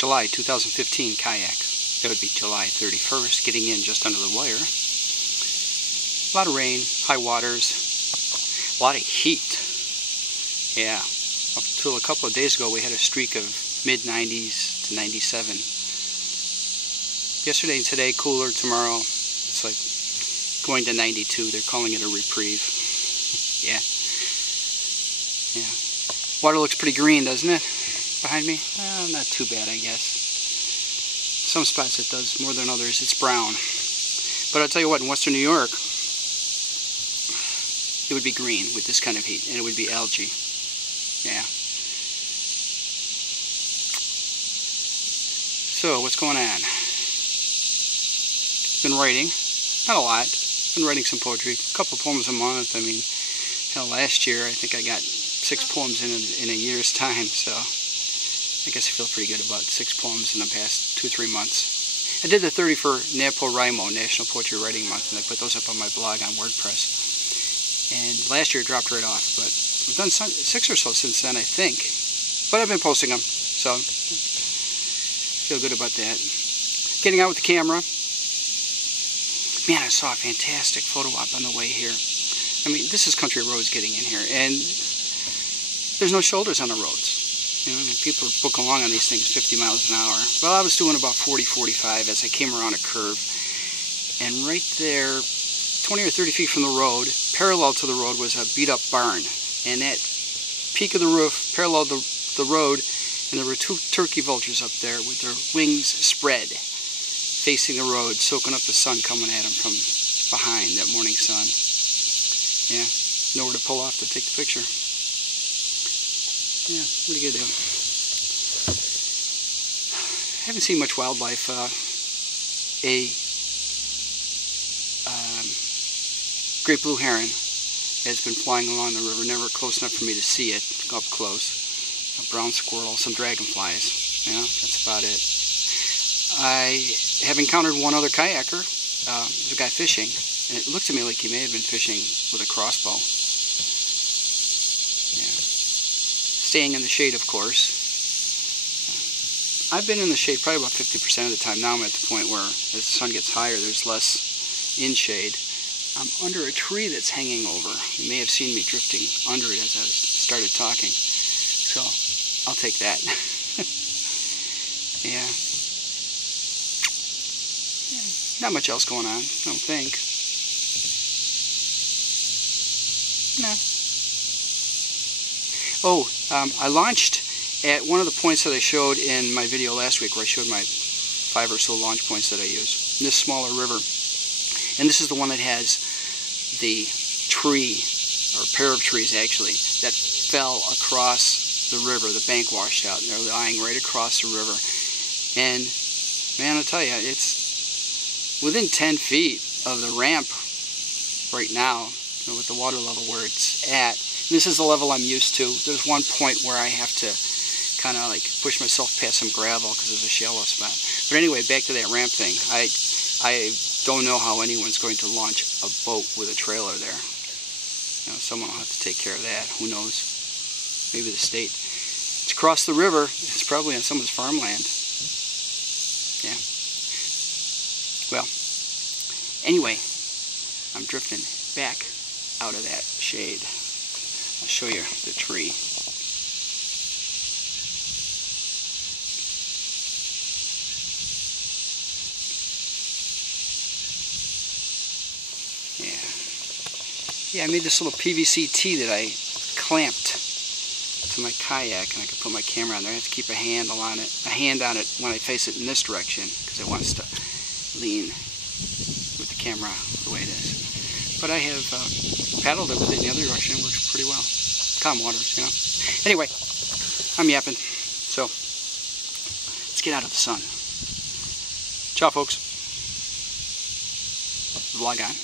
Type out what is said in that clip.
July 2015 kayak. That would be July 31st, getting in just under the wire. A lot of rain, high waters, a lot of heat. Yeah, up till a couple of days ago we had a streak of mid-90s to 97. Yesterday and today, cooler. Tomorrow, it's like going to 92. They're calling it a reprieve. Yeah. Yeah. Water looks pretty green, doesn't it? Behind me? Well, not too bad, I guess. Some spots it does more than others. It's brown. But I'll tell you what, in western New York, it would be green with this kind of heat, and it would be algae. Yeah. So, what's going on? Been writing. Not a lot. Been writing some poetry. A couple of poems a month. I mean, hell, last year I think I got 6 poems in a year's time, so I guess I feel pretty good about 6 poems in the past 2-3 months. I did the 30 for NaPoWriMo, National Poetry Writing Month, and I put those up on my blog on WordPress. And last year it dropped right off, but I've done 6 or so since then, I think. But I've been posting them, so feel good about that. Getting out with the camera. Man, I saw a fantastic photo op on the way here. I mean, this is country roads getting in here, and there's no shoulders on the roads. You know, people book along on these things 50 miles an hour. Well, I was doing about 40, 45 as I came around a curve. And right there, 20 or 30 feet from the road, parallel to the road, was a beat-up barn. And that peak of the roof paralleled the road, and there were 2 turkey vultures up there with their wings spread, facing the road, soaking up the sun coming at them from behind, that morning sun. Yeah, nowhere to pull off to take the picture. Yeah, what are you gonna do? I haven't seen much wildlife. A great blue heron has been flying along the river, never close enough for me to see it up close. A brown squirrel, some dragonflies. Yeah, that's about it. I have encountered one other kayaker. There's a guy fishing, and it looked to me like he may have been fishing with a crossbow. Staying in the shade, of course. I've been in the shade probably about 50% of the time. Now I'm at the point where as the sun gets higher, there's less in shade. I'm under a tree that's hanging over. You may have seen me drifting under it as I started talking. So, I'll take that. Yeah. Not much else going on, I don't think. No. Oh, I launched at one of the points that I showed in my video last week, where I showed my 5 or so launch points that I use. This smaller river. And this is the one that has the tree, or pair of trees actually, that fell across the river. The bank washed out, and they're lying right across the river. And, man, I'll tell you, it's within 10 feet of the ramp right now, you know, with the water level where it's at. This is the level I'm used to. There's one point where I have to kind of like push myself past some gravel because there's a shallow spot. But anyway, back to that ramp thing. I don't know how anyone's going to launch a boat with a trailer there. You know, someone will have to take care of that. Who knows? Maybe the state. It's across the river. It's probably on someone's farmland. Yeah. Well, anyway, I'm drifting back out of that shade. I'll show you the tree. Yeah, I made this little PVC tee that I clamped to my kayak, and I could put my camera on there. I have to keep a hand on it when I face it in this direction, because it wants to lean with the camera the way it is. But I have paddled it with it in the other direction. It works pretty well. Calm waters, you know. Anyway, I'm yapping. So, let's get out of the sun. Ciao, folks. Vlog on.